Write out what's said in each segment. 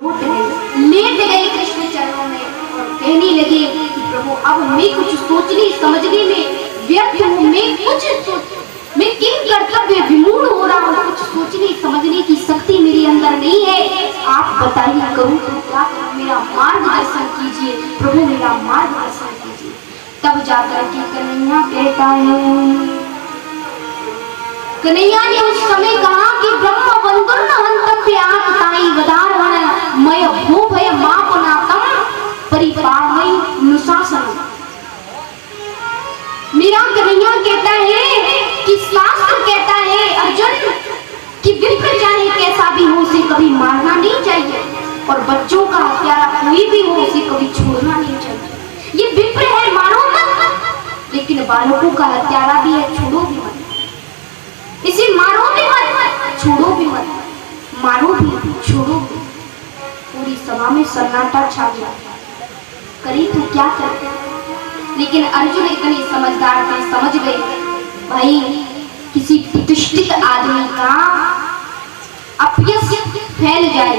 Late गए कृष्ण चरणों में और कहने लगे कि प्रभु अब मैं कुछ सोचने समझने में व्यर्थ हूँ, मैं किन कर्तव्य विमूढ़ हो रहा हूँ, कुछ सोचने समझने की शक्ति मेरे अंदर नहीं है। आप बताइए करूँ तो क्या करूँ, मेरा मार्गदर्शन कीजिए प्रभु, मेरा मार्गदर्शन कीजिए। तब जाकर के कन्हैया कहता है, कन्हैया ने उस समय कहा कि ब्रह्म बंधुर्न हंतव्यात् ताई वदारहण मय भो भय मापनातम परिपावै नुशासन। मेरा कन्हैया कहता है कि शास्त्र कहता है अर्जुन कि विप्र चाहे कैसा भी हो उसे कभी मारना नहीं चाहिए, और बच्चों का हत्यारा कोई भी हो उसे कभी छोड़ना नहीं चाहिए। ये विप्र है, मारो मत, लेकिन बालकों का हत्यारा भी है, छोड़ो भी मत, इसे मारो भी मत, छोड़ो भी मत, मारो भी छोड़ो भी। पूरी सभा में सन्नाटा छा गया, करे तो क्या करे। लेकिन अर्जुन इतने समझदार थे, समझ गए भाई किसी प्रतिष्ठित आदमी का अपयश फैल जाए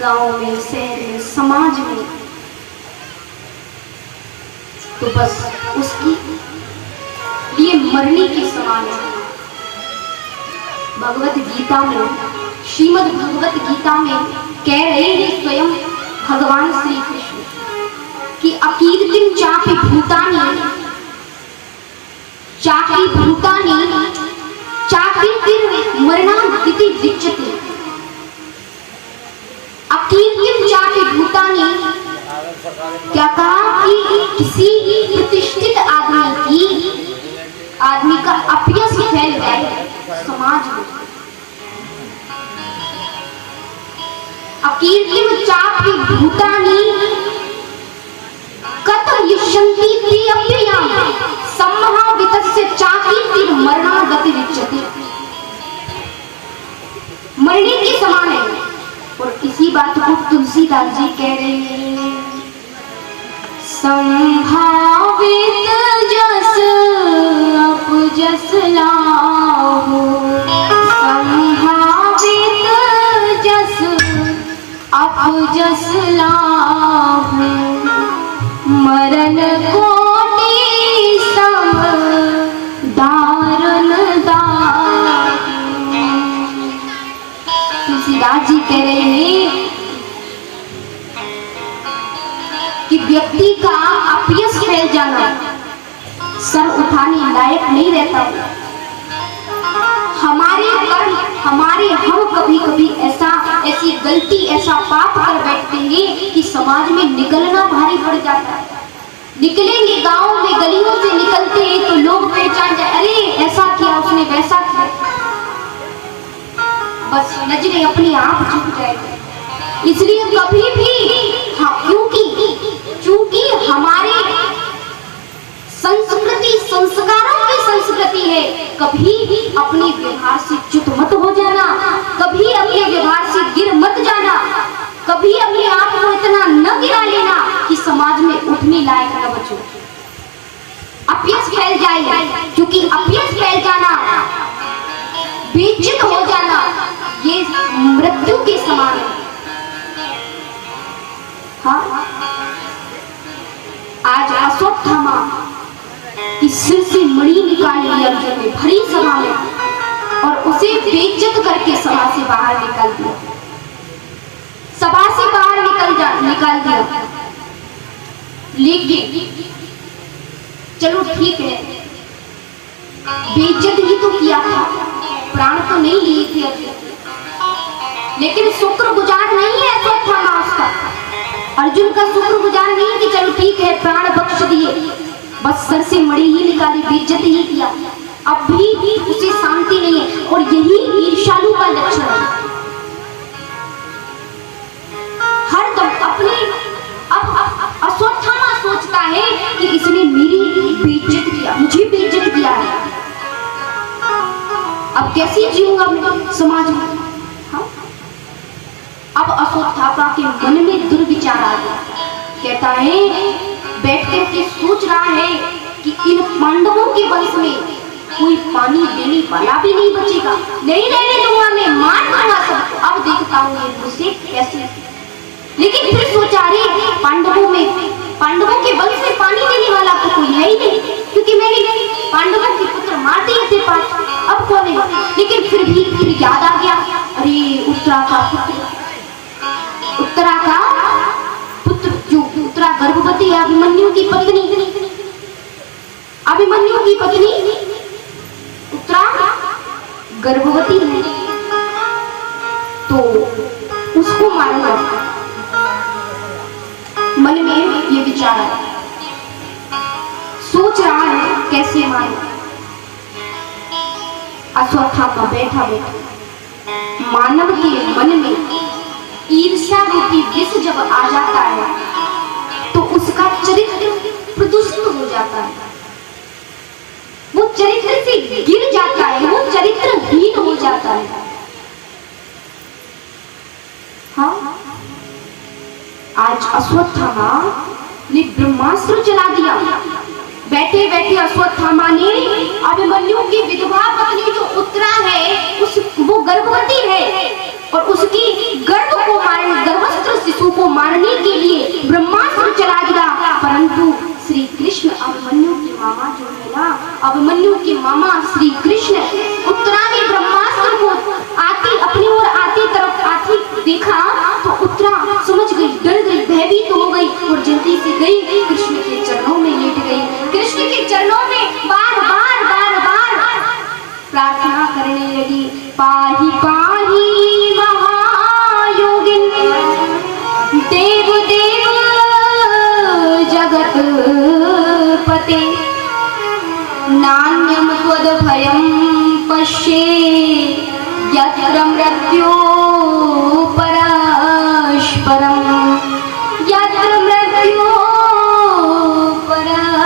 गांव में, शहर में, समाज में, तो बस उसकी लिए मरने के समान है। भगवत गीता में, श्रीमद् भगवत गीता में कह रहे हैं स्वयं भगवान श्री कृष्ण कि अकीर्तिं चापि भूतानि मरणादिति विच्यते। अकीर्तिं चापि भूतानि, क्या कहा कि किसी प्रतिष्ठित आदमी का अपयश फैल जाए समाज में। अकीर्तिं चापि भूतानि कथं यशन्ति ते अप्रियाम सम्भावितस्य चाकीर्तिं मरणादति विच्यते। मरने के समान है। और इसी बात को तुलसीदास जी कह रहे हैं, संभावित जस अपजस लाहु, संभावित जस अपजस लाहु, मरण कोटि सम दारुण दाहु। तुलसीदास जी कह रहे हैं कि व्यक्ति का अपयश फैल जाना सर उठाने लायक नहीं रहता। हमारे कर्म, हम कभी कभी ऐसी गलती, ऐसा पाप कर बैठते हैं कि समाज में निकलना भारी पड़ जाता है। निकलेंगे गांव में, गलियों से निकलते हैं तो लोग पहचान जाए, अरे ऐसा किया उसने, वैसा किया, बस नजरें अपने आप झुक जाएगी। इसलिए कभी भी क्योंकि हमारे संस्कृति संस्कारों की संस्कृति है, कभी अपने व्यवहार से च्युत मत हो जाना, कभी अपने व्यवहार से गिर मत जाना, कभी अपने आप को इतना न गिरा लेना कि समाज में उठने लायक न बचो। अपयश फैल जाए, क्योंकि अपयश फैल जाना, बेइज्जत हो जाना, ये मृत्यु के समान है। हाँ, आज अश्वत्थामा कि सिर से मणि निकाल लिया अर्जुन ने भरी सभा में, और उसे बेइज्जत करके सभा से बाहर निकाल दिया, सभा से बाहर निकाल दिया। लेकिन चलो ठीक है, बेइज्जत ही तो किया था, प्राण तो नहीं लिए थे, लेकिन शुक्रगुजार नहीं है अश्वत्थामा उसका। अर्जुन का शुक्रगुजार नहीं कि चलो ठीक है प्राण बख्श दिए, बस सर से मणि ही निकाली, बेइज्जत ही किया। अब भी उसे शांति नहीं है, और यही ईर्ष्यालु का लक्षण है। हर दम अपने अब अश्वत्थामा सोचता है कि इसने मेरी बेइज्जत किया, मुझे बेइज्जत किया है, अब कैसे जीऊंगा मैं समाज में। हाँ? अब अश्वत्थामा के मन में दुर्विचार आ गया, कहता है, बैठ करके सोच रहा है कि इन पांडवों के वंश में कोई पानी देने वाला भी नहीं बचेगा, नहीं रहने दूंगा मैं, मार दूंगा सबको। अब देखता बताऊं ये मुझसे कैसे। लेकिन फिर सोचा अरे पांडवों के वंश में पानी देने वाला तो कोई है ही नहीं, क्योंकि मैंने पांडवों के पुत्र मार दिए थे पांच, अब कौन है। लेकिन फिर याद आ गया, अरे उत्तरा का पुत्र जो उत्तरा गर्भवती है, अभिमन्यु की पत्नी उत्तरा गर्भवती है, तो उसको मारना। मन में ये विचार है, सोच रहा है कैसे मारूं। अश्वत्थामा बैठा मानव के मन में ईर्ष्या रूपी विष जब आ जाता है तो उसका चरित्र प्रदूषित हो जाता है, वो चरित्र से गिर जाता है, वो चरित्रहीन हो जाता है। हाँ, आज अश्वत्थामा ने ब्रह्मास्त्र चला दिया। बैठे बैठे अश्वत्थामा ने अभिमन्यु की विधवा पत्नी जो उत्तरा है, वो गर्भवती है और उसकी गर्भस्थ शिशु को मारने के लिए ब्रह्मास्त्र चला दिया। परंतु श्री कृष्ण अभिमन्यु के मामा जो है ना, अभिमन्यु के मामा श्री कृष्ण, उत्तरा ने ब्रह्मास्त्र को अपनी ओर आती देखा तो उत्तरा समझ गई, डर गई, भयभीत हो गई और जल्दी से गई कृष्ण के चरणों में लेट गई। कृष्ण के चरणों में बार बार प्रार्थना करने लगी, पाहि पाहि महायोगिन देव जगत पते नान्यम त्वद्भयं पश्ये यत्र मृत्यो परस्परं यत्र मृत्यो परस्परं।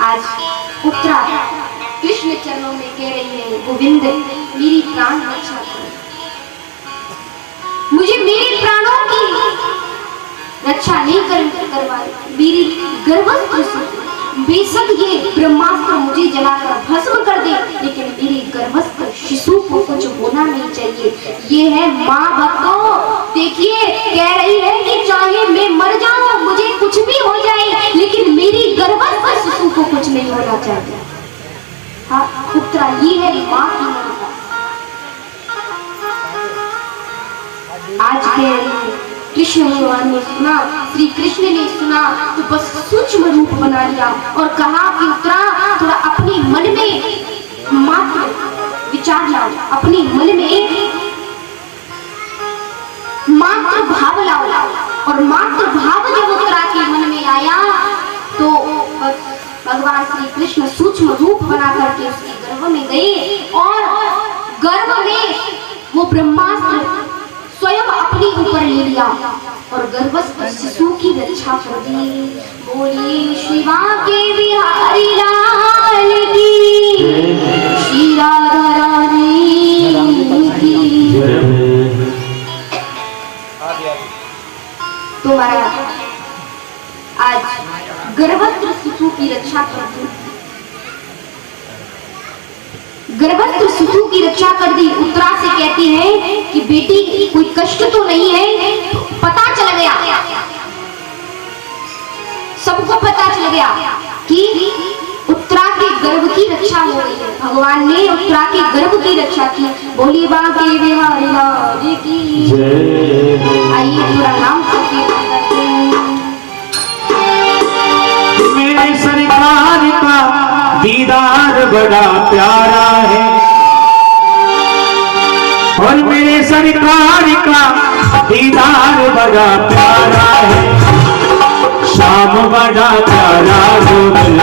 आज उत्तरा कृष्ण चरणों में कह रही है, गोविंद मेरी प्राण रक्षा करो, मुझे मेरे प्राणों की रक्षा नहीं करवा, मेरी गर्भस्थ बेशक ये ब्रह्मास्त्र मुझे जलाकर भस्म कर दे, लेकिन मेरे गर्भस्थ शिशु को कुछ होना नहीं चाहिए। ये है माँ भक्तों, देखिए कह रही है कि चाहे मैं मर जाऊं, मुझे कुछ भी हो जाए, लेकिन मेरी गर्भस्थ शिशु को कुछ नहीं होना चाहिए। हाँ उत्तरा, ये है माँ की ममता। आज के कृष्ण भगवान ने सुना, श्री कृष्ण ने सुना तो बस सूक्ष्म रूप बना लिया और कहा कि उत्तरा थोड़ा अपने मन में मात्र विचार लाओ, अपने मन में मात्र भाव लाओ। और मात्र भाव जब उत्तरा के मन में आया तो भगवान श्री कृष्ण सूक्ष्म रूप बना करके उसके गर्भ में गए और गर्भ में वो ब्रह्मास्त्र स्वयं अपने ऊपर ले लिया और गर्भस्थ शिशु की रक्षा कर दी। बोलिए शिवा के बिहारी लाल की, श्री राधा रानी की। तो महाराज आज गर्भस्थ शिशु की रक्षा कर दी, गर्भस्थ शिशु की रक्षा कर दी। उत्तरा से कहती है कि बेटी कोई कष्ट तो नहीं है। पता चल गया, सबको पता चल गया कि उत्तरा के गर्भ की रक्षा हो गई है। भगवान ने उत्तरा के गर्भ की रक्षा की। बोली बांके बिहारी लाल की जय। आइए पूरा नाम संकीर्तन करते हैं। मेरे सरकार का दीदार बड़ा प्यारा है और मेरे सरकार का दीदार बड़ा प्यारा है। श्याम बड़ा प्यारा गोविंद